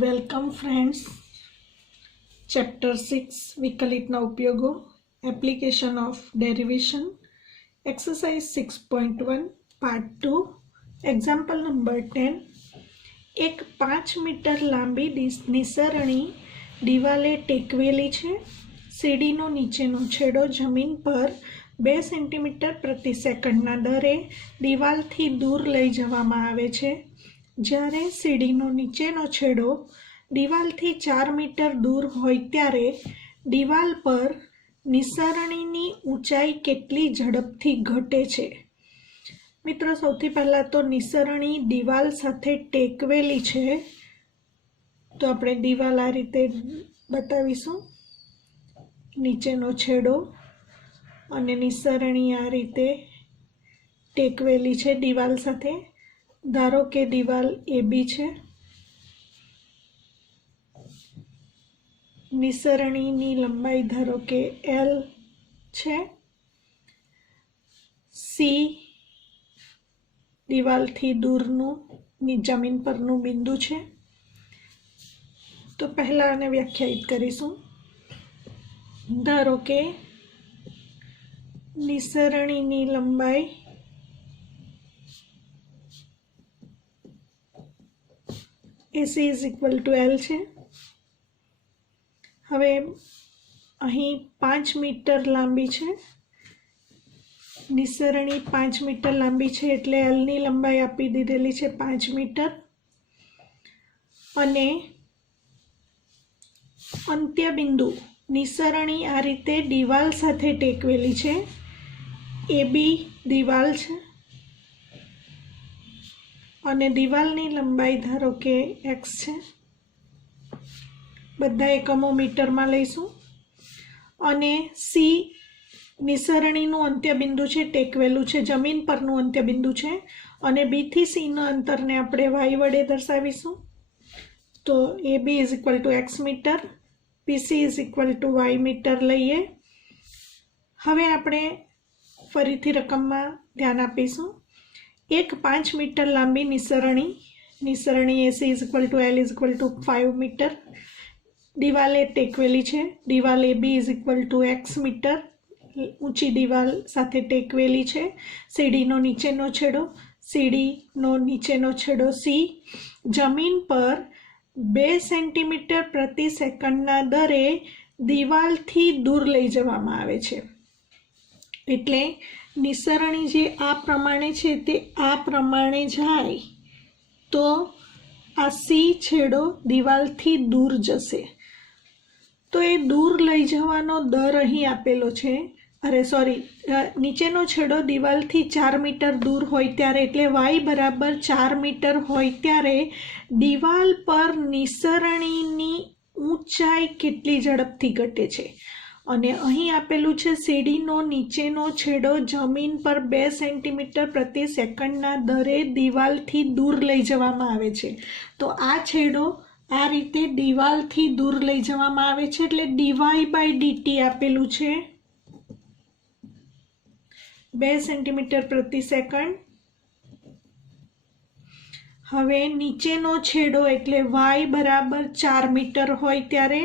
Welcome friends. Chapter 6 विकलितना उपयोगों application of derivation exercise 6.1 part 2 example number 10। एक 5 meter लांबी निसरणी दिवाले टेकवेली छे। सीढ़ीनो नीचेनो छेड़ो जमीन पर 2 सेंटीमीटर प्रति सेकंडना दरे दीवालथी दूर लई जवामां आवे छे। જ્યારે સીડીનો નીચેનો છેડો દિવાલથી 4 મીટર દૂર હોય ત્યારે દિવાલ પર નિસરણીની ઊંચાઈ કેટલી ઝડપથી ઘટે છે। મિત્રો, સૌથી પહેલા તો નિસરણી દિવાલ સાથે ટેકવેલી છે, તો આપણે દિવાલ આ રીતે બતાવીશું, નીચેનો છેડો અને નિસરણી આ રીતે ટેકવેલી છે દિવાલ સાથે। धारो के दीवाल AB है, निसरणी नी लंबाई धारो के L है, C दीवाल थी दूरनु जमीन परनु बिंदु है। तो पहला आने व्याख्यायित करीशुं। धारो के निसरणी नी लंबाई AC is equal to L છે। હવે અહીં 5 મીટર લાંબી છે, નિસરણી 5 મીટર લાંબી છે એટલે L ની લંબાઈ આપી દીધેલી છે 5 મીટર અને અંત્ય બિંદુ નિસરણી આ રીતે દિવાલ સાથે ટેકવેલી છે। AB દિવાલ છે અને દિવાલની લંબાઈ ધારો કે x છે। બધા એકમો મીટરમાં લઈશું અને C નિસરણીનું અંત્યબિંદુ છે, ટેકવેલું છે, જમીન પરનું અંત્યબિંદુ છે અને B થી C ના અંતરને આપણે y વડે દર્શાવીશું। તો AB is equal to x meter, PC is equal to y meter લઈએ। હવે આપણે ફરીથી રકમમાં ध्यान આપીશું। एक 5 मीटर लांबी निसरणी AC is equal to L is equal to 5 meter दीवाले टेकवेली है। दीवाल AB is equal to x meter ऊंची दीवाल साथे टेकवेली है। सीढ़ी नो नीचेनो छेड़ो C जमीन पर 2 सेंटीमीटर प्रति सेकंडना दरे दीवाल थी दूर लई जवामां आवे छे। एटले निसरणी जे आ प्रमाणे छे ते आ प्रमाणे जाए तो आ C छेड़ो दीवाल थी दूर जशे। तो ये दूर लई जवानो दर अहीं आपेलो छे। अरे सॉरी, नीचेनो छेड़ो दीवाल थी 4 मीटर दूर होय त्यारे एटले y बराबर 4 मीटर होय त्यारे दीवाल पर निसरणीनी ऊंचाई केटली झड़पथी घटे छे। અને અહીં આપેલું છે સીડીનો નીચેનો છેડો જમીન પર 2 સેન્ટીમીટર પ્રતિ સેકન્ડના દરે દિવાલથી દૂર લઈ જવામાં આવે છે। તો આ છેડો આ રીતે દિવાલથી દૂર લઈ જવામાં આવે છે એટલે dy/dt આપેલું છે 2 સેન્ટીમીટર પ્રતિ સેકન્ડ। હવે નીચેનો છેડો એટલે y બરાબર 4 મીટર હોય ત્યારે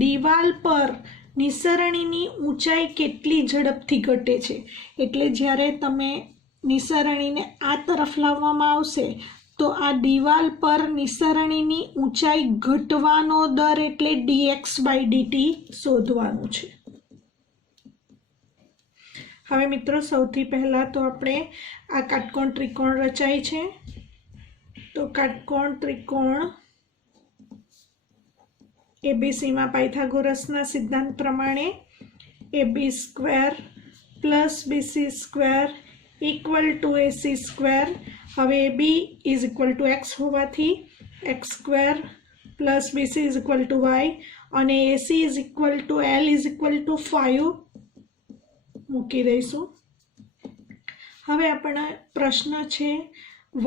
दीवाल पर निसरणीनी ऊंचाई केटली झड़पथी घटे छे। एटले ज्यारे तमे निसरणीने आ तरफ लाववामां आवशे तो आ दीवाल पर निसरणीनी ऊंचाई घटवानो दर एटले dx/dt शोधवानुं छे। हवे मित्रों, सौथी पहला तो आपणे आ काटकोण त्रिकोण रचाय छे। तो काटकोण त्रिकोण ABC में पाइथागोरसना सिद्धांत प्रमाणे AB square plus BC square equal to AC square. हवे AB is equal to x होवाथी x square plus BC is equal to y और AC is equal to L is equal to 5 मूकी दईशुं। हवे आपणो प्रश्न छे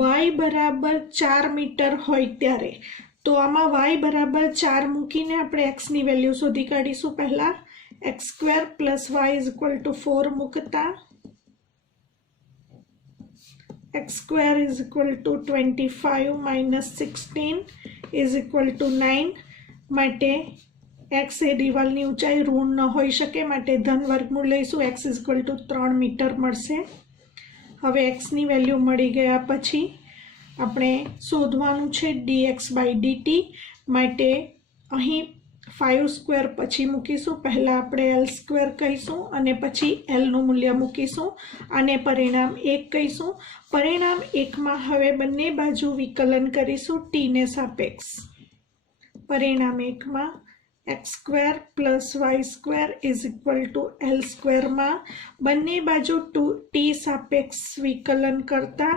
y बराबर 4 मीटर होय त्यारे तो आमा y बराबर 4 मूकीने आपणे x नी वेल्यू शोधी काढीशुं। पहला x square plus y is equal to 4 मूकता x square is equal to 25 minus 16 is equal to 9 માટે x એ દિવાલની ઊંચાઈ ઋણ ન હોઈ શકે માટે ધન વર્ગમૂળ લઈશું x is equal to 3 metre મળશે। હવે x ની વેલ્યુ મળી ગયા પછી આપણે શોધવાનું છે dx by dt માટે અહીં 5 સ્ક્વેર પછી મૂકીશું। પહેલા આપણે l સ્ક્વેર કહીશું અને પછી l નું મૂલ્ય મૂકીશું અને પરિણામ 1 કહીશું। પરિણામ 1 માં હવે બંને બાજુ વિકલન કરીશું t ને સાપેક્ષ। પરિણામ 1 માં x square plus y square is equal to l square માં બંને બાજુ t સાપેક્ષ વિકલન કરતા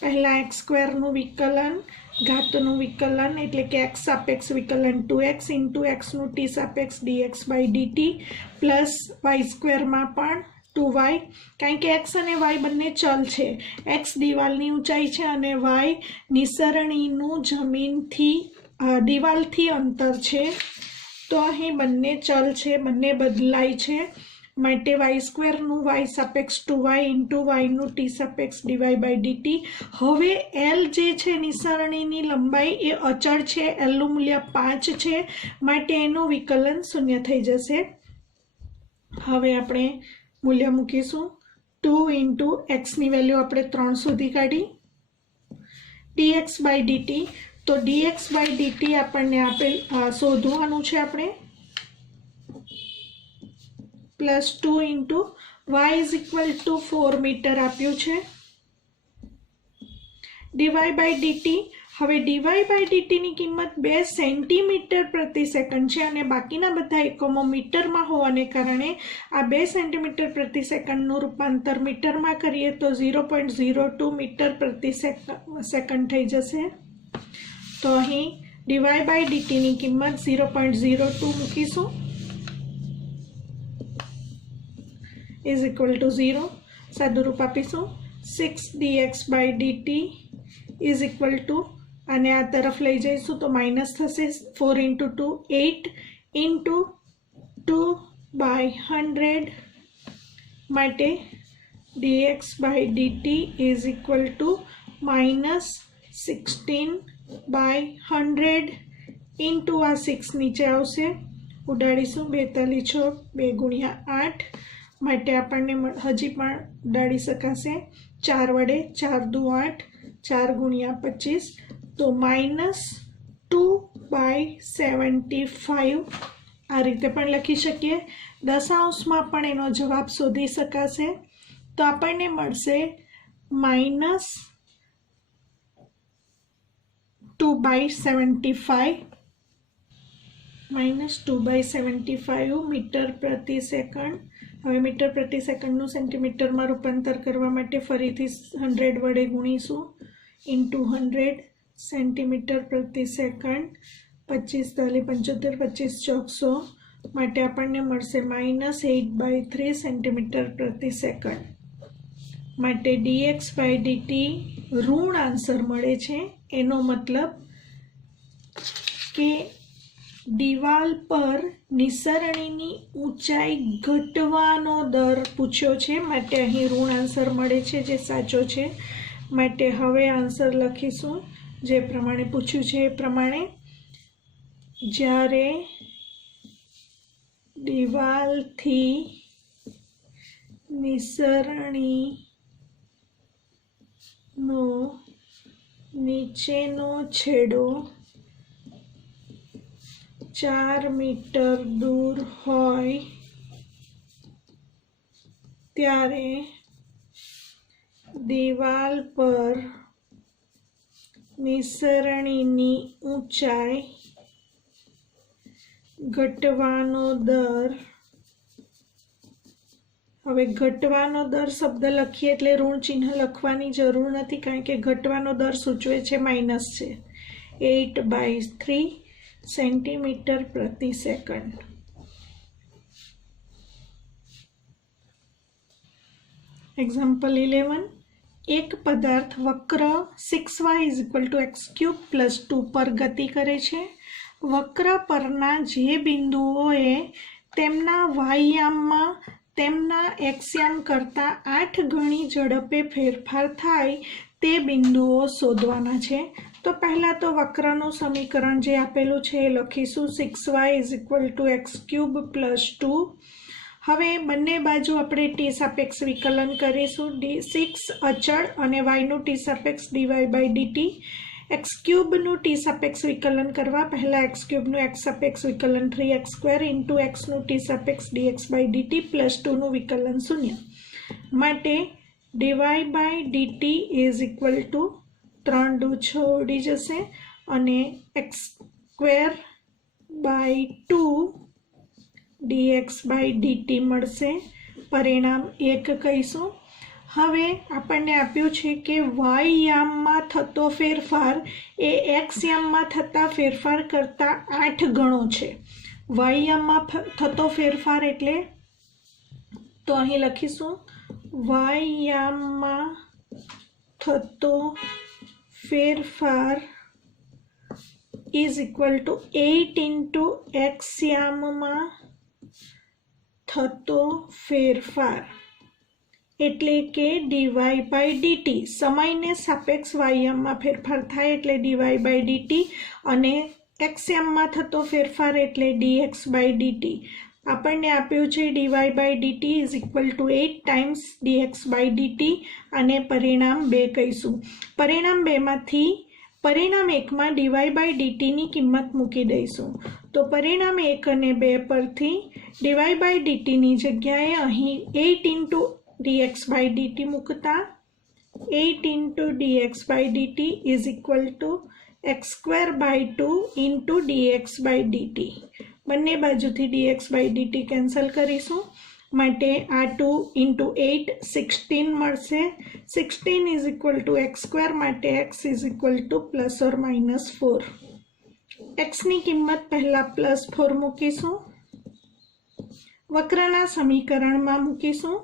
પહેલા x square નું વિકલન ઘાતનું વિકલન એટલે કે x સાપેક્ષ વિકલન 2x into x નું t સાપેક્ષ dx by dt plus y square માં પણ 2y કારણ કે x અને y બંને ચલ છે। x દિવાલની ઊંચાઈ છે અને y નિસરણીનું જમીનથી દિવાલથી અંતર છે તો અહીં બંને ચલ છે બંને બદલાય છે માટે y square નું y સાપેક્ષ 2y into y નું t સાપેક્ષ dy by dt। હવે l જે છે નિસરણીની લંબાઈ એ અચળ છે l નું મૂલ્ય 5 છે માટે એનું વિકલન 0 થઈ જશે। હવે આપણે મૂલ્ય મૂકીશું 2 into x ની વેલ્યુ આપણે 3 સુધી કાઢી dx by dt તો dx by dt આપણને આપેલ શોધવાનું છે આપણે plus 2 into y is equal to 4 metre આપ્યું છે dy by dt હવે dy by dt ની કિંમત 2 સેન્ટીમીટર પ્રતિ સેકન્ડ છે અને બાકીના બધા એકમો મીટરમાં હોવાને કારણે આ 2 સેન્ટીમીટર પ્રતિ સેકન્ડનું રૂપાંતર મીટરમાં કરીએ તો 0.02 મીટર પ્રતિ સેકન્ડ થઈ જશે। તો અહીં dy by dt ની કિંમત 0.02 મૂકીશું is equal to 0 સાદું રૂપ આપીશું 6 dx by dt is equal to અને આ તરફ લઈ જઈશું તો માઇનસ થશે 4 into 2 8 into 2 by 100 માટે dx by dt is equal to minus 16 by 100 into આ 6 નીચે આવશે ઉડાડીશું 42 6 2 ગુણ્યા 8 માટે આપણને હજી પણ ઉડાડી શકાશે 4 વડે 4 દુ 8 4 ગુણ્યા 25 તો minus 2 by 75 આ રીતે પણ લખી શકીએ। દશાંશમાં પણ એનો જવાબ શોધી શકાશે તો આપણને મળશે minus 2 by 75 મીટર પ્રતિ સેકન્ડ। હવે મીટર પ્રતિ સેકન્ડનું સેન્ટીમીટરમાં રૂપાંતર કરવા માટે ફરીથી 100 વડે ગુણીશું into 100 સેન્ટીમીટર પ્રતિ સેકન્ડ 25 તાલી 75 25 ચોક 100 માટે આપણને મળશે -8/3 સેન્ટીમીટર પ્રતિ સેકન્ડ માટે dx by dt ઋણ આન્સર મળે છે। એનો મતલબ કે દિવાલ પર નિસરણીની ઊંચાઈ ઘટવાનો દર પૂછ્યો છે માટે અહીં ઋણ આન્સર મળે છે જે સાચો છે માટે હવે આન્સર લખીશું જે પ્રમાણે પૂછ્યું છે એ પ્રમાણે જ્યારે દિવાલથી નિસરણીનો નીચેનો છેડો 4 મીટર દૂર હોય ત્યારે દિવાલ પર નિસરણીની ઊંચાઈ ઘટવાનો દર હવે ઘટવાનો દર શબ્દ લખીએ એટલે ઋણ ચિહ્ન લખવાની જરૂર નથી કારણ કે ઘટવાનો દર સૂચવે છે માઇનસ છે 8/3 સેન્ટીમીટર પ્રતિ સેકન્ડ। એક્ઝામ્પલ 11 એક પદાર્થ વક્ર 6y = x³ + 2 પર ગતિ કરે છે। વક્ર પરના જે બિંદુઓએ તેમના વાયયામમાં તેમના एक्सयाम करता 8 गणी झड़पे फेरफार थाय ते बिंदुओ शोधवाना छे। तो पहला तो वक्रનું समीकरण जे आपेલું છે એ લખીશું 6y = x³ + 2। હવે બંને બાજુ આપણે t સાપેક્ષ વિકલન કરીશું। 6 અચળ અને y નું t સાપેક્ષ dy/dt। x³ નું t સાપેક્ષ વિકલન કરવા પહેલા x³ નું x સાપેક્ષ વિકલન 3x² × x નું t સાપેક્ષ dx/dt + 2 નું વિકલન 0 માટે dy/dt = 3 × 6 ઉડી જશે અને x²/2 dx/dt મળશે। પરિણામ 1 કહીશું। હવે આપણને આપ્યું છે કે y યામમાં થતો ફેરફાર એ x યામમાં થતા ફેરફાર કરતાં 8 ગણો છે। y યામમાં થતો ફેરફાર એટલે તો અહીં લખીશું y યામમાં થતો ફેરફાર = 8 × x યામમાં થતો ફેરફાર એટલે કે dy/dt। સમયને સાપેક્ષ y યામમાં ફેરફાર થાય એટલે dy/dt અને x યામમાં થતો ફેરફાર એટલે dx/dt। આપણને આપ્યું છે dy/dt = 8 ટાઈમ્સ dx/dt અને પરિણામ 2 કહીશું। પરિણામ 2 માંથી પરિણામ 1 માં dy/dt ની કિંમત મૂકી દઈશું। તો પરિણામ 1 અને 2 પરથી dy/dt ની જગ્યાએ અહીં 8 × dx/dt મૂકતા 8 × dx/dt = x²/2 × dx/dt। બંને બાજુથી dx/dt કેન્સલ કરીશું માટે આ 2 × 8 16 મળશે। 16 = x² માટે x ± 4। x ની કિંમત પહેલા +4 મૂકીશું, વક્રના સમીકરણમાં મૂકીશું।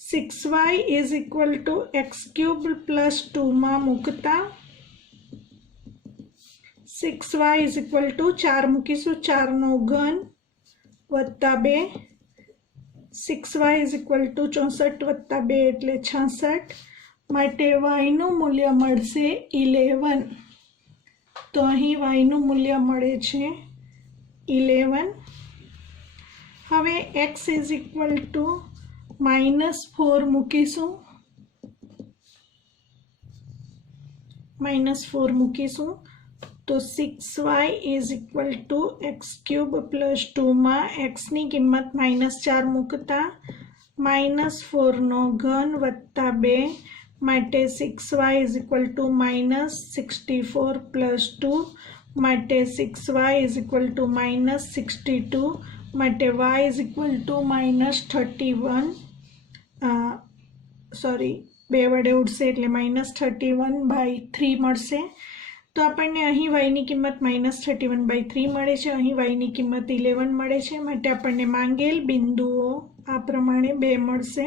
6y = x³ + 2 માં મૂકતા 6y = 4 મૂકીશું, 4 નો ઘન વત્તા 2। 6y = 64 + 2 એટલે 66 માટે y નું મૂલ્ય મળશે 11। તો અહીં y નું મૂલ્ય મળે છે 11। હવે x = -4 મૂકીશું, -4 મૂકીશું તો 6y = x³ + 2 માં x ની કિંમત -4 મૂકતા -4 નો ઘન વત્તા 2 માટે 6y = -64 + 2 માટે 6y = -62 માટે y = બે વડે ઉડશે એટલે -31/3 મળશે। તો આપણને અહીં y ની કિંમત -31/3 મળે છે, અહીં y ની કિંમત 11 મળે છે માટે આપણને માંગેલ બિંદુઓ આ પ્રમાણે 2 મળશે।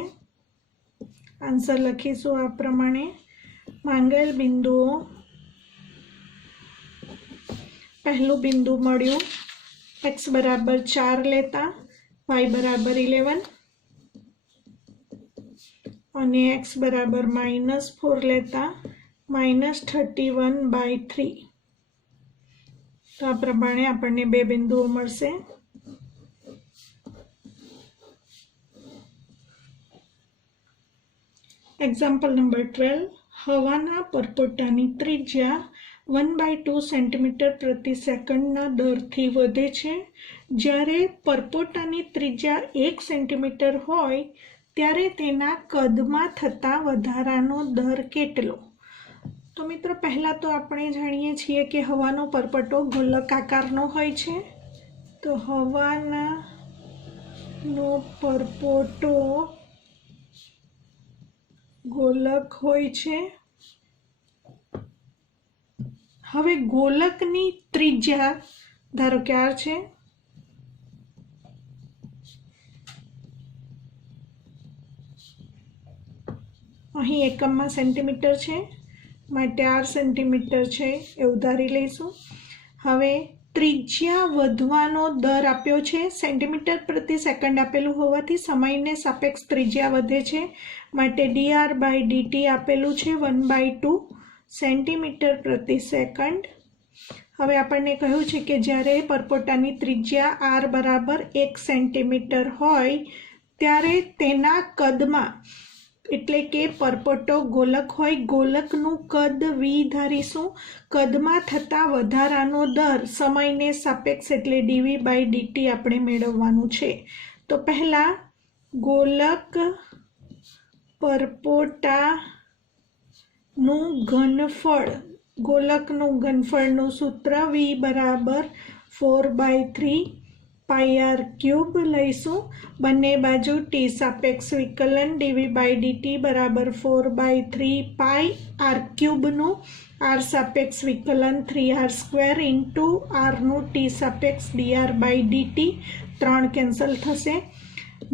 આન્સર લખીશું આ પ્રમાણે। માંગેલ બિંદુઓ, પહેલું બિંદુ મળ્યું x = 4 લેતા y = 11 અને x = -4 લેતા -31/3। તો આ પ્રમાણે આપણને 2 બિંદુઓ મળશે। એક્ઝામ્પલ નંબર 12, હવાના પરપોટાની ત્રિજ્યા 1/2 સેન્ટીમીટર પ્રતિ સેકન્ડના દરથી વધે છે। જ્યારે પરપોટાની ત્રિજ્યા 1 સેન્ટીમીટર હોય ત્યારે તેના કદમાં થતા વધારાનો દર કેટલો? તો મિત્રો પહેલાં તો આપણે જાણીએ છીએ કે હવાનો પરપોટો ગોલક આકારનો હોય છે। તો હવાનાનો પરપોટો ગોલક હોય છે। હવે ગોલકની ત્રિજ્યા ધારો કે r છે, અહીં એકમમાં સેન્ટીમીટર છે માટે r સેન્ટીમીટર છે એવું ધારી લઈશું। હવે ત્રિજ્યા વધવાનો દર આપ્યો છે, સેન્ટીમીટર પ્રતિ સેકન્ડ આપેલું હોવાથી સમયને સાપેક્ષ ત્રિજ્યા વધે છે, માટે dr/dt આપેલું છે 1/2 સેન્ટીમીટર પ્રતિ સેકન્ડ। હવે આપણને કહ્યું છે કે જ્યારે પરપોટાની ત્રિજ્યા r બરાબર 1 સેન્ટીમીટર હોય ત્યારે તેના કદમાં, એટલે કે પરપોટો ગોલક હોય, ગોલકનું કદ v ધારીશું, કદમાં થતા વધારાનો દર સમયને સાપેક્ષ એટલે dv/dt આપણે મેળવવાનું છે। તો પહેલા ગોલક પરપોટાનું ઘનફળ, ગોલકનું ઘનફળનું સૂત્ર v બરાબર 4/3 πr³ લઈશું। બંને બાજુ t સાપેક્ષ વિકલન dv/dt બરાબર 4/3 πr³ r સાપેક્ષ વિકલન 3r² ઇન્ટુ rનું t સાપેક્ષ dr/dt, 3 કેન્સલ થશે।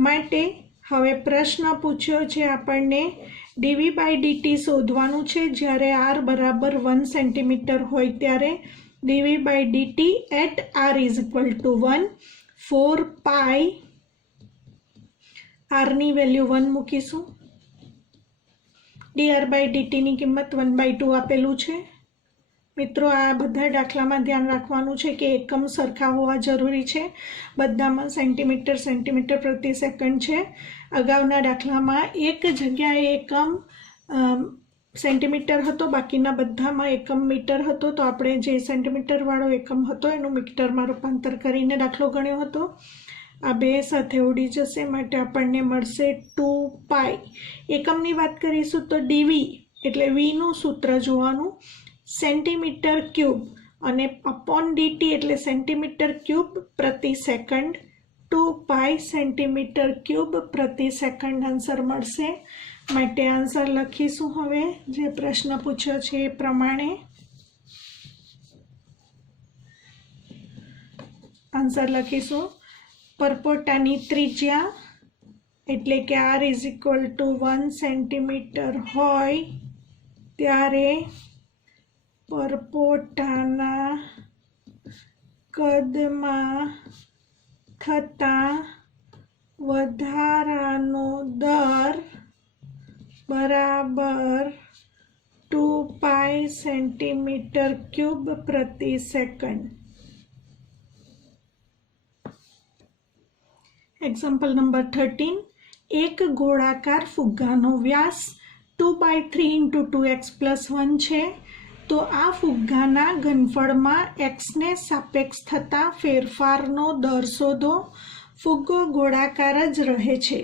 માટે હવે પ્રશ્ન પૂછ્યો છે આપણને dv/dt શોધવાનું છે જ્યારે r બરાબર 1 સેન્ટીમીટર હોય ત્યારે। dv/dt at r is equal to 1, 4 pi r ની વેલ્યુ 1 મૂકીશું, dr/dt ની કિંમત 1/2 આપેલું છે। મિત્રો આ બધા દાખલામાં ધ્યાન રાખવાનું છે કે એકમ સરખા હોવા જરૂરી છે, બધામાં સેન્ટીમીટર પ્રતિ સેકન્ડ છે। અગાઉના દાખલામાં એક જગ્યાએ એકમ સેન્ટીમીટર હતો, બાકીના બધામાં એકમ મીટર હતો, તો આપણે જે સેન્ટીમીટર વાળો એકમ હતો એનું મીટરમાં રૂપાંતર કરીને દાખલો ગણ્યો હતો। આ બે સાથે ઉડી જશે, માટે આપણને મળશે 2 પાઈ। એકમની વાત કરીશું તો dv એટલે v નું સૂત્ર જોવાનું, સેન્ટીમીટર ક્યુબ, અને અપોન dt એટલે સેન્ટીમીટર ક્યુબ પ્રતિ સેકન્ડ, 2 પાઈ સેન્ટીમીટર ક્યુબ પ્રતિ સેકન્ડ આન્સર મળશે। માટે આન્સર લખીશું હવે જે પ્રશ્ન પૂછ્યો છે એ પ્રમાણે। આન્સર લખીશું, પરપોટાની ત્રિજ્યા એટલે કે r is equal to 1 centimetre હોય ત્યારે પરપોટાના કદમાં થતા વધારાનો દર બરાબર 2 પાઈ સેન્ટીમીટર ક્યુબ પ્રતિ સેકન્ડ। એક્ઝામ્પલ નંબર 13, એક ગોળાકાર ફુગ્ગાનો વ્યાસ 2/3 × 2x + 1 છે, તો આ ફુગ્ગાના ઘનફળમાં xને સાપેક્ષ થતા ફેરફારનો દર શોધો। ફુગ્ગો ગોળાકાર જ રહે છે।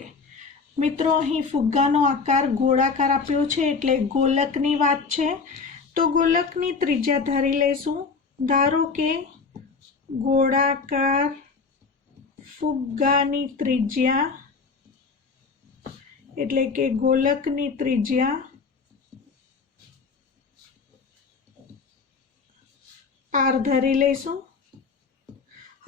મિત્રો અહીં ફુગ્ગાનો આકાર ગોળાકાર આપ્યો છે એટલે ગોલકની વાત છે, તો ગોલકની ત્રિજ્યા ધારી લઈશું। ધારો કે ગોળાકાર ફુગ્ગાની ત્રિજ્યા એટલે કે ગોલકની ત્રિજ્યા r ધારી લઈશું।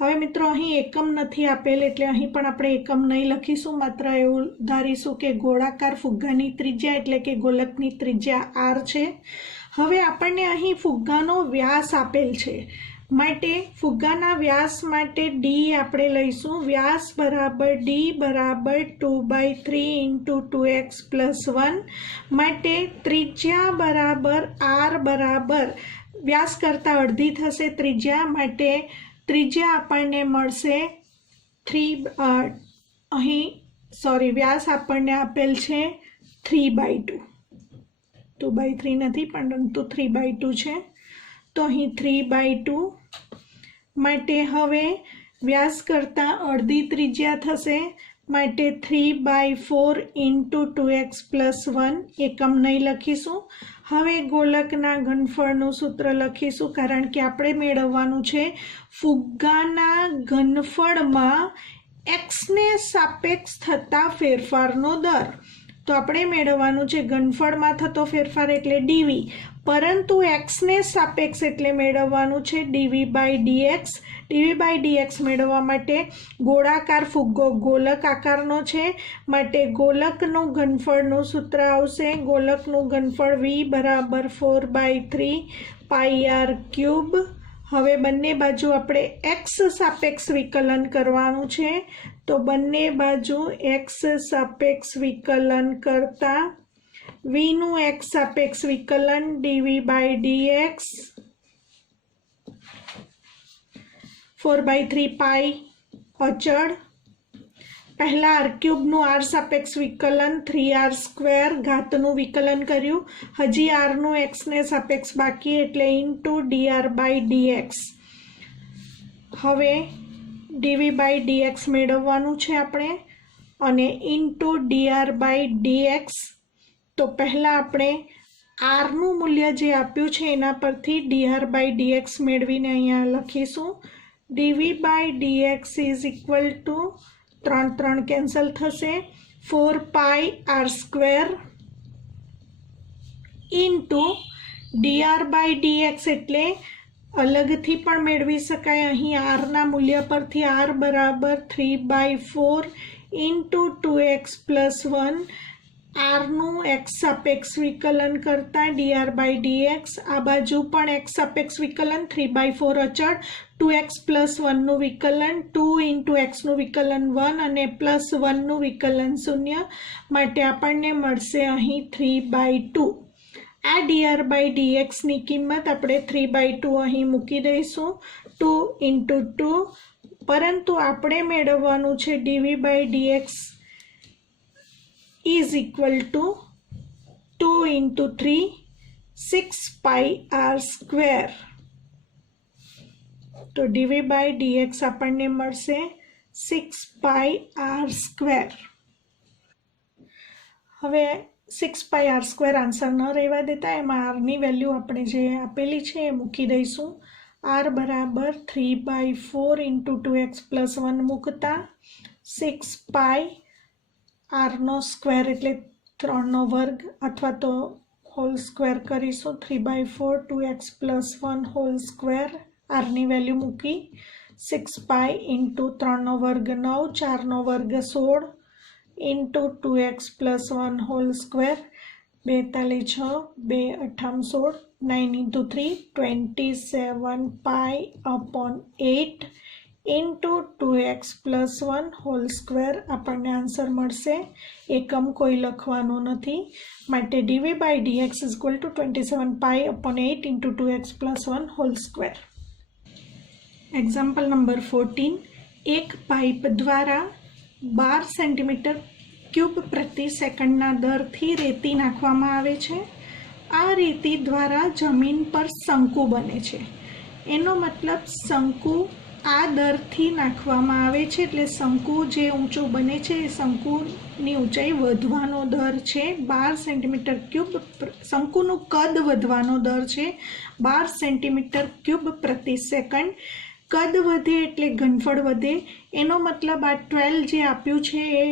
હવે મિત્રો અહીં એકમ નથી આપેલ એટલે અહીં પણ આપણે એકમ નહીં લખીશું, માત્ર એવું ધારીશું કે ગોળાકાર ફુગ્ગાની ત્રિજ્યા એટલે કે ગોલકની ત્રિજ્યા r છે। હવે આપણને અહીં ફુગ્ગાનો વ્યાસ આપેલ છે, માટે ફુગ્ગાના વ્યાસ માટે d આપણે લઈશું। વ્યાસ બરાબર d બરાબર 2/3 × 2x + 1, માટે ત્રિજ્યા બરાબર r બરાબર વ્યાસ કરતાં અડધી થશે ત્રિજ્યા, માટે ત્રિજ્યા આપણને મળશે વ્યાસ આપણને આપેલ છે 3/2, 2/3 નથી પરંતુ 3/2 છે, તો અહીં 3/2, માટે હવે વ્યાસ કરતાં અડધી ત્રિજ્યા થશે, માટે 3/4 × 2x + 1, એકમ નહીં લખીશું। હવે ગોલકના ઘનફળનું સૂત્ર લખીશું, કારણ કે આપણે મેળવવાનું છે ફુગ્ગાના ઘનફળમાં xને સાપેક્ષ થતા ફેરફારનો દર। તો આપણે મેળવવાનું છે ઘનફળમાં થતો ફેરફાર એટલે dv, પરંતુ xને સાપેક્ષ એટલે મેળવવાનું છે dv/dx। dv/dx મેળવવા માટે ગોળાકાર ફુગ્ગો ગોલક આકારનો છે, માટે ગોલકનું ઘનફળનું સૂત્ર આવશે, ગોલકનું ઘનફળ v બરાબર 4/3 πr³। હવે બંને બાજુ આપણે x સાપેક્ષ વિકલન કરવાનું છે, તો બંને બાજુ x સાપેક્ષ વિકલન કરતા v નું x સાપેક્ષ વિકલન dv/dx 4/3 પાઈ અચળ, પહેલા r³ નું r સાપેક્ષ વિકલન 3r² ઘાતનું વિકલન કર્યું, હજી r નું x ને સાપેક્ષ બાકી એટલે ઇન્ટુ dr/dx. હવે dv/dx મેળવવાનું છે આપણે અને ઇન્ટુ dr/dx. તો પહેલા આપણે r નું મૂલ્ય જે આપ્યું છે એના પરથી dr/dx મેળવીને અહીંયા લખીશું. dv/dx is equal two 3 cancel થશે, 4 પાઈ r² ઇન્ટુ dr/dx એટલે અલગથી પણ મેળવી શકાય. અહીં r ના મૂલ્ય પરથી r બરાબર 3/4 ઇન્ટુ 2x પ્લસ 1, r નું x સાપેક્ષ વિકલન કરતા dr/dx, આ બાજુ પણ x સાપેક્ષ વિકલન 3/4 અચળ, 2x પ્લસ 1 નું વિકલન 2 ઇન્ટુ x નું વિકલન 1 અને પ્લસ 1 નું વિકલન 0, માટે આપણને મળશે અહીં 3/2. આ dr/dx ની કિંમત આપણે 3/2 અહીં મૂકી દઈશું, 2 ઇન્ટુ 2, પરંતુ આપણે મેળવવાનું છે dv/dx is equal to 2 into 3, 6 pi r². તો dv/dx આપણને મળશે 6 pi r². હવે 6 pi r² આન્સર ન રહેવા દેતા એમાં r ની વેલ્યુ આપણે જે આપેલી છે એ મૂકી દઈશું. r બરાબર 3/4 ઇન્ટુ 2x પ્લસ 1 મૂકતા 6 pi r નો સ્ક્વેર એટલે 3 નો વર્ગ અથવા તો હોલ સ્ક્વેર કરીશું, 3/4 2x plus 1 whole square, r ની વેલ્યુ મૂકી, 6 પાઈ ઇન્ટુ 3 નો વર્ગ 9, 4 નો વર્ગ 16 into 2x plus 1 whole square, 2 તાલી 6, 2 અઠામ 16, 9 into 3 27 pi upon 8 into 2x plus 1 whole square. આપણને આન્સર મળશે, એકમ કોઈ લખવાનો નથી, માટે dv/dx is equal to 27 pi upon 8 into 2x plus 1 whole square. Example number 14. એક પાઇપ દ્વારા 12 સેન્ટીમીટર ક્યુબ પ્રતિ સેકન્ડના દરથી રેતી નાખવામાં આવે છે. આ રેતી દ્વારા જમીન પર શંકુ બને છે. એનો મતલબ શંકુ આ દરથી નાખવામાં આવે છે એટલે શંકુ જે ઊંચું બને છે એ શંકુની ઊંચાઈ વધવાનો દર છે 12 સેન્ટીમીટર ક્યુબ. શંકુનું કદ વધવાનો દર છે 12 સેન્ટીમીટર ક્યુબ પ્રતિ સેકન્ડ. કદ વધે એટલે ઘનફળ વધે, એનો મતલબ આ 12 જે આપ્યું છે એ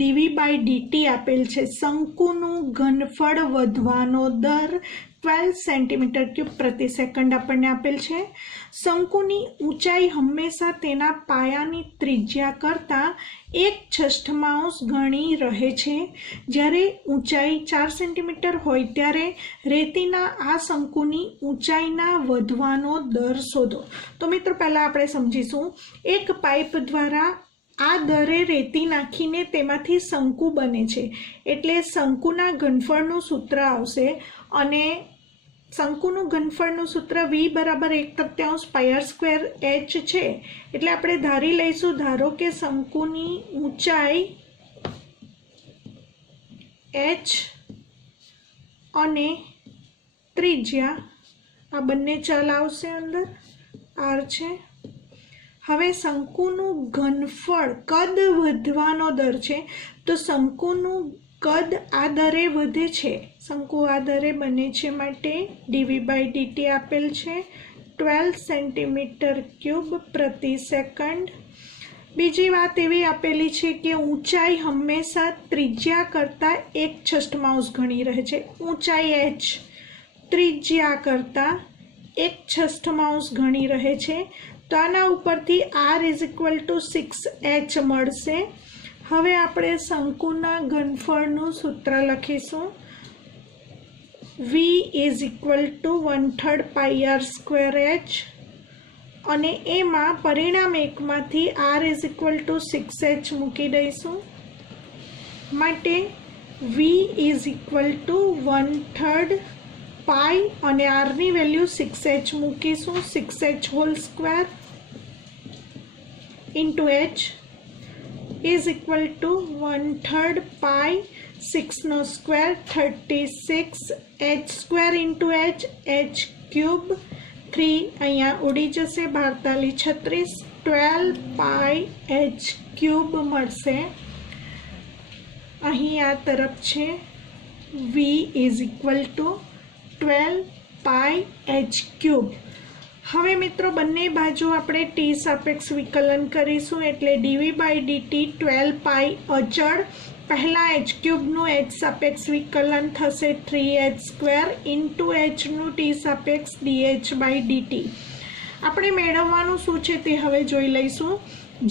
dv/dt આપેલ છે. શંકુનું ઘનફળ વધવાનો દર 12 સેન્ટીમીટર ક્યુબ પ્રતિ સેકન્ડ આપણને આપેલ છે. શંકુની ઊંચાઈ હંમેશા તેના પાયાની ત્રિજ્યા કરતાં 1/6 ગણી રહે છે. જ્યારે ઊંચાઈ 4 સેન્ટીમીટર હોય ત્યારે રેતીના આ શંકુની ઊંચાઈના વધવાનો દર શોધો. તો મિત્રો પહેલાં આપણે સમજીશું, એક પાઇપ દ્વારા આ દરે રેતી નાખીને તેમાંથી શંકુ બને છે એટલે શંકુના ઘનફળનું સૂત્ર આવશે અને શંકુનું ઘનફળનું સૂત્ર v બરાબર 1/3 પાઈ r² h છે. એટલે આપણે ધારી લઈશું, ધારો કે શંકુની ઊંચાઈ h અને ત્રિજ્યા આ બંને ચલ આવશે અંદર r છે. હવે શંકુનું ઘનફળ કદ વધવાનો દર છે તો શંકુનું કદ આ દરે વધે છે, શંકુ આ દરે બને છે માટે dv/dt આપેલ છે 12 સેન્ટીમીટર ક્યુબ પ્રતિ સેકન્ડ. બીજી વાત એવી આપેલી છે કે ઊંચાઈ હંમેશા ત્રિજ્યા કરતાં 1/6 ગણી રહે છે. ઊંચાઈ h ત્રિજ્યા કરતાં 1/6 ગણી રહે છે. તો આના ઉપરથી r is equal to 6h મળશે. હવે આપણે શંકુના ઘનફળનું સૂત્ર લખીશું, v is equal to 1/3 pi r² h અને એમાં પરિણામ એકમાંથી r is equal to 6h મૂકી દઈશું. માટે v is equal to 1/3 pi અને r ની વેલ્યુ 6h મૂકીશું. 6h whole square into h is equal to 1/3 pi 6 નો square 36 h square into h cube 3 અહીંયા ઉડી જશે 42 36 12 પાઈ h ક્યુબ મળશે. અહીં આ તરફ છે v is equal to 12 pi h cube. હવે મિત્રો બંને બાજુ આપણે t સાપેક્ષ વિકલન કરીશું એટલે dv બાય dt 12 પાઈ અચળ. પહેલાં h ક્યુબનું h સાપેક્ષ વિકલન થશે 3h સ્ક્વેર ઇન્ટુ hનું t સાપેક્ષ dh બાય dt. આપણે મેળવવાનું શું છે તે હવે જોઈ લઈશું.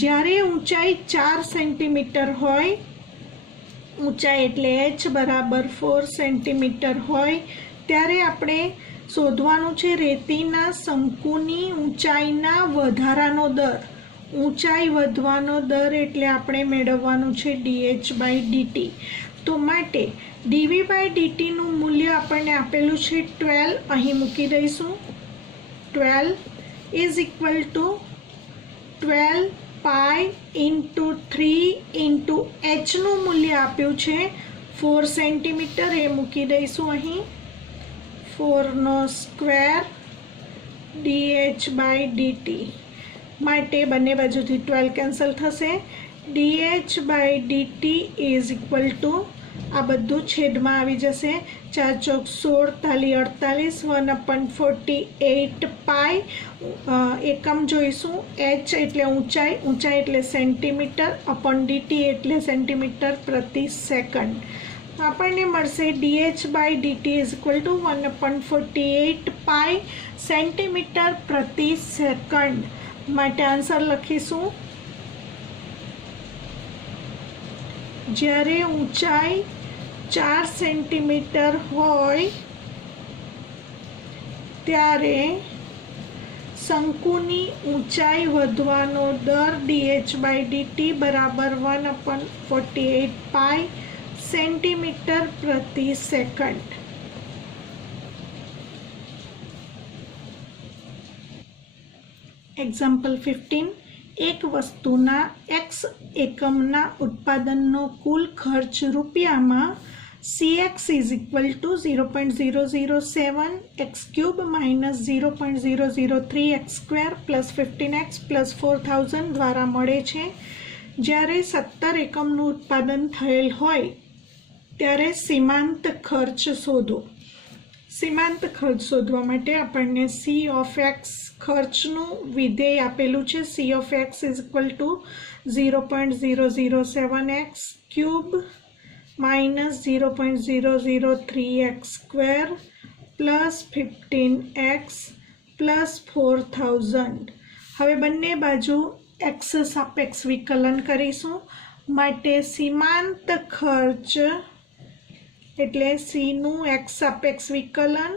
જ્યારે ઊંચાઈ 4 સેન્ટીમીટર હોય, ઊંચાઈ એટલે h બરાબર 4 સેન્ટીમીટર હોય ત્યારે આપણે શોધવાનું છે રેતીના શંકુની ઊંચાઈના વધારાનો દર. ઊંચાઈ વધવાનો દર એટલે આપણે મેળવવાનું છે dh બાય dt. તો માટે dv બાય dtનું મૂલ્ય આપણને આપેલું છે 12, અહીં મૂકી દઈશું. 12 is equal to 12 pi into 3 into hનું મૂલ્ય આપ્યું છે 4 સેન્ટીમીટર, એ મૂકી દઈશું અહીં. 4 નો સ્ક્વેર dh બાય dt. માટે બંને બાજુથી 12 કેન્સલ થશે. dh by dt is equal to આ બધું છેદમાં આવી જશે. 4 ચોક 16 તાલી 48 1/48 પાઈ. એકમ જોઈશું. h એટલે ઊંચાઈ, ઊંચાઈ એટલે સેન્ટીમીટર, અપોન dt એટલે સેન્ટીમીટર પ્રતિ સેકન્ડ. આપણને મળશે dh by dt is equal to 1/48 pi centimetre પ્રતિ સેકન્ડ. માટે આન્સર લખીશું. જ્યારે ઊંચાઈ 4 સેન્ટીમીટર હોય ત્યારે શંકુની ઊંચાઈ વધવાનો દર dh બાય dt બરાબર 1/48 પાઈ સેન્ટીમીટર પ્રતિ સેકન્ડ. એક્ઝામ્પલ 15. એક વસ્તુના x એકમના ઉત્પાદનનો કુલ ખર્ચ રૂપિયામાં cx is equal two 0.007 x cube minus 0.003 x square plus 15x plus 4000 દ્વારા મળે છે. જ્યારે 17 એકમનું ઉત્પાદન થયેલ હોય ત્યારે સીમાંત ખર્ચ શોધો. સીમાંત ખર્ચ શોધવા માટે આપણને c ઓફ x ખર્ચનું વિધેય આપેલું છે. c of x is equal two 0.007 x cube minus 0.003 x square plus 15x plus 4000. હવે બંને બાજુ x સાપેક્ષ વિકલન કરીશું. માટે સીમાંત ખર્ચ એટલે c નું x સાપેક્ષ વિકલન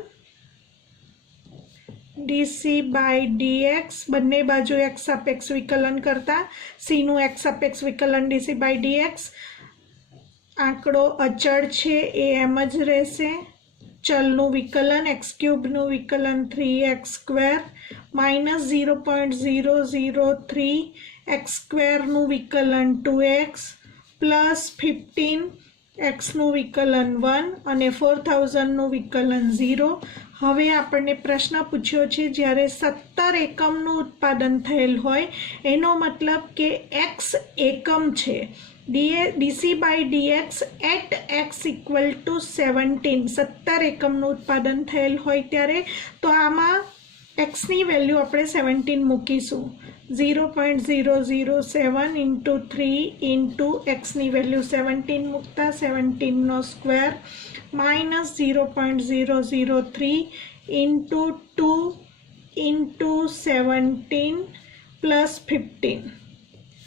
dc બાય dx. બંને બાજુ x સાપેક્ષ વિકલન કરતા c નું x સાપેક્ષ વિકલન dc બાય dx. આંકડો અચળ છે એ એમ જ રહેશે. ચલનું વિકલન x ક્યુબનું વિકલન 3x સ્ક્વેર માઇનસ 0.003 x સ્ક્વેરનું વિકલન 2x પ્લસ 15xનું વિકલન 1 અને 4000નું વિકલન 0. હવે આપણને પ્રશ્ન પૂછ્યો છે જ્યારે 17 એકમનું ઉત્પાદન થયેલ હોય એનો મતલબ કે x એકમ છે. dc by dx at x equal to 17. 17 એકમનું ઉત્પાદન થયેલ હોય ત્યારે તો આમાં xની વેલ્યુ આપણે 17 મૂકીશું. 0.007 ઇન્ટુ 3 ઇન્ટુ xની વેલ્યુ 17 મૂકતા 17નો square minus 0.003 into 2 into 17 plus 15.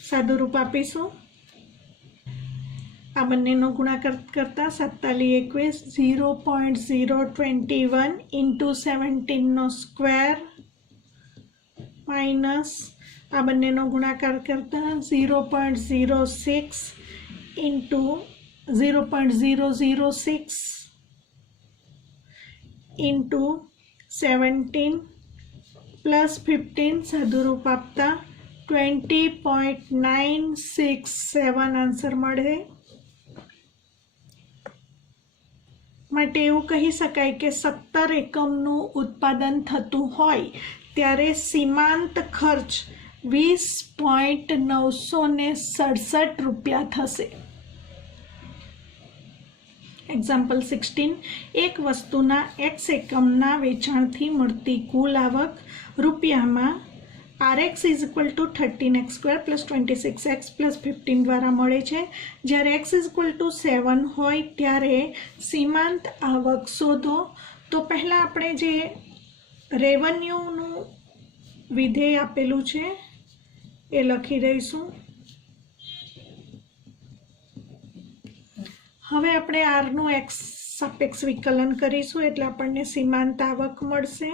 સાદું રૂપ આપીશું. આ બંનેનો ગુણાકાર કરતા 47 21 0.021 ઇન્ટુ 17નો સ્ક્વેર माइनस आ बंनेनो गुणाकार करता 0.06 इंटू 0.006 इंटू 17 प्लस 15 सादुरूप आपता 20.967 आंसर मळे। માટે એવું કહી શકાય કે 17 એકમનું ઉત્પાદન થતું હોય ત્યારે સીમાંત ખર્ચ 20.967 રૂપિયા થશે। એક્ઝામ્પલ 16 એક વસ્તુના x એકમના વેચાણથી મળતી કુલ આવક રૂપિયામાં RX is equal to 13x² plus 26x plus 15 द्वारा મળે છે। જ્યારે x is equal to 7 હોય ત્યારે સીમાંત આવક શોધો। તો પહેલા આપણે જે રેવન્યુનું વિધેય આપેલું છે એ લખી દઈશું। હવે આપણે r નું x સાપેક્ષ વિકલન કરીશું એટલે આપણને સીમાંત આવક મળશે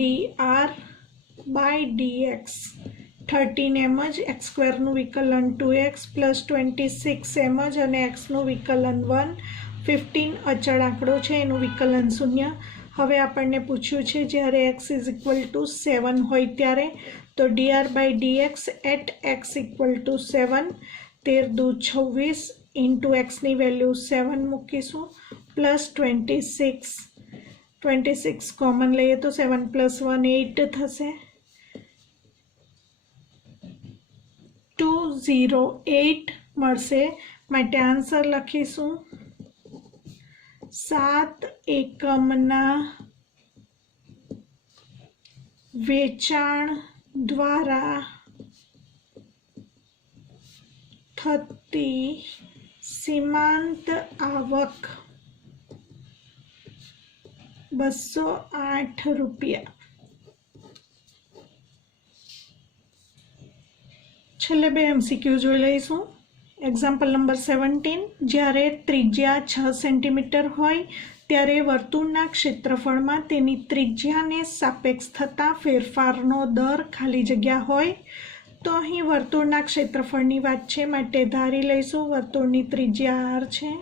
dr by dx 13 એમ જ x² નું વિકલન 2x પ્લસ 26 એમ જ અને x નું વિકલન 1 15 અચળ આંકડો છે એનું વિકલન 0। હવે આપણને પૂછ્યું છે જ્યારે x is equal to 7 હોય ત્યારે તો dr by dx at x equal to 7 13 દુ 26 ઇન્ટુ x ની વેલ્યુ 7 મૂકીશું પ્લસ 26 કોમન લઈએ તો 7 + 1 8 થશે 208 મળશે। માટે આન્સર લખીશું 7 એકમના વેચાણ દ્વારા થતી સીમાંત આવક 208 રૂપિયા। છેલ્લે બે MCQ જોઈ લઈશું। એક્ઝામ્પલ નંબર 17 જ્યારે ત્રિજ્યા 6 સેન્ટીમીટર હોય ત્યારે વર્તુળના ક્ષેત્રફળમાં તેની ત્રિજ્યાને સાપેક્ષ થતા ફેરફારનો દર ખાલી જગ્યા હોય તો અહીં વર્તુળના ક્ષેત્રફળની વાત છે માટે ધારી લઈશું વર્તુળની ત્રિજ્યા r છે।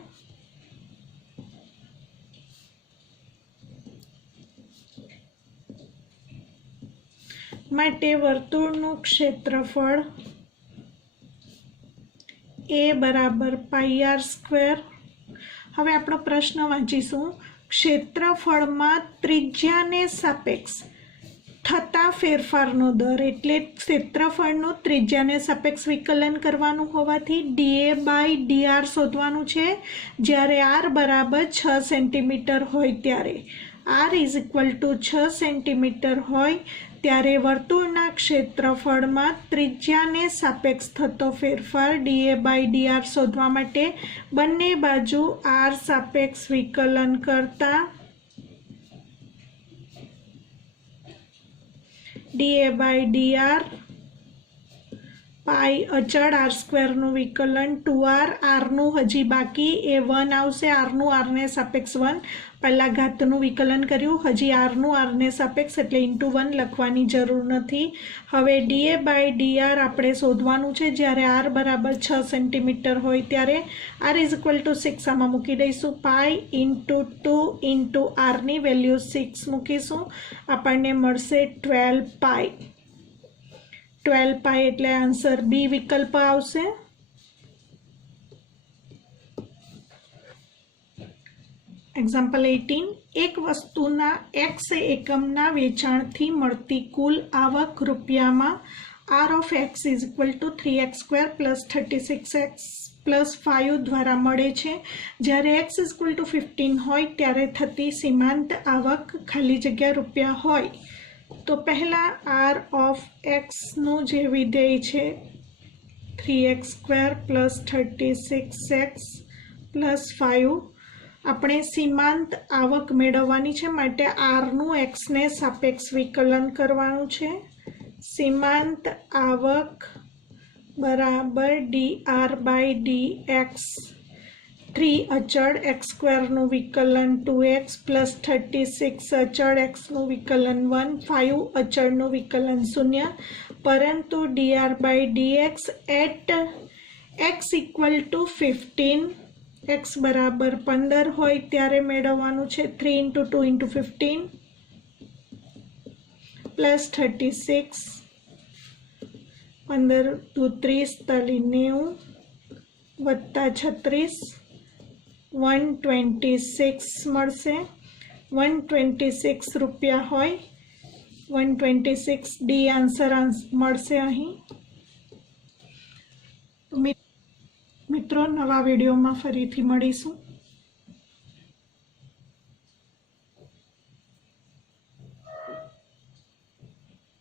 માટે વર્તુળનું ક્ષેત્રફળ a બરાબર πr²। હવે આપણો પ્રશ્ન વાંચીશું ક્ષેત્રફળમાં ત્રિજ્યાને સાપેક્ષ થતા ફેરફારનો દર એટલે ક્ષેત્રફળનું ત્રિજ્યાને સાપેક્ષ વિકલન કરવાનું હોવાથી dA by dr શોધવાનું છે જ્યારે r બરાબર 6 સેન્ટીમીટર હોય ત્યારે r is equal to 6 centimetre હોય ત્યારે વર્તુળના ક્ષેત્રફળમાં ત્રિજ્યાને સાપેક્ષ થતો ફેરફાર dA by dr શોધવા માટે બંને બાજુ r સાપેક્ષ વિકલન કરતા dA by dr પાઈ અચળ r² નું વિકલન 2r r નું હજી બાકી એ 1 આવશે r નું r ને સાપેક્ષ 1 પહેલા ઘાતનું વિકલન કર્યું હજી r નું r ને સાપેક્ષ એટલે * 1 લખવાની જરૂર નથી। હવે dA by dr આપણે શોધવાનું છે જ્યારે r બરાબર 6 સેન્ટીમીટર હોય ત્યારે r is equal to 6 આમાં મૂકી દઈશું પાઈ * 2 * r ની વેલ્યુ 6 મૂકીશું આપણને મળશે 12 પાઈ એટલે આન્સર બી વિકલ્પ આવશે। એક્ઝામ્પલ 18 એક વસ્તુના x એકમના વેચાણથી મળતી કુલ આવક રૂપિયામાં r of x is equal to 3x² plus 36x plus 5 દ્વારા મળે છે જ્યારે x is equal to 15 હોય ત્યારે થતી સીમાંત આવક ખાલી જગ્યા રૂપિયા હોય તો પહેલા r of x નું જે વિધેય છે 3x² plus 36x plus 5 આપણે સીમાંત આવક મેળવવાની છે માટે r નું x ને સાપેક્ષ વિકલન કરવાનું છે સીમાંત આવક બરાબર dr by dx 3 અચળ x સ્ક્વેરનું વિકલન 2x પ્લસ 36 અચળ xનું વિકલન 1, 5 અચળનું વિકલન 0, પરંતુ dr by dx at x equal to 15 x બરાબર 15 હોય ત્યારે મેળવવાનું છે. 3 × 2 × 15 પ્લસ 36 15 × 30 તલી 90 વત્તા 36 126 મળશે. 126 રૂપિયા હોય 126 ડી આન્સર મળશે અહીં. મિત્રો, નવા વિડીયોમાં ફરીથી મળીશું.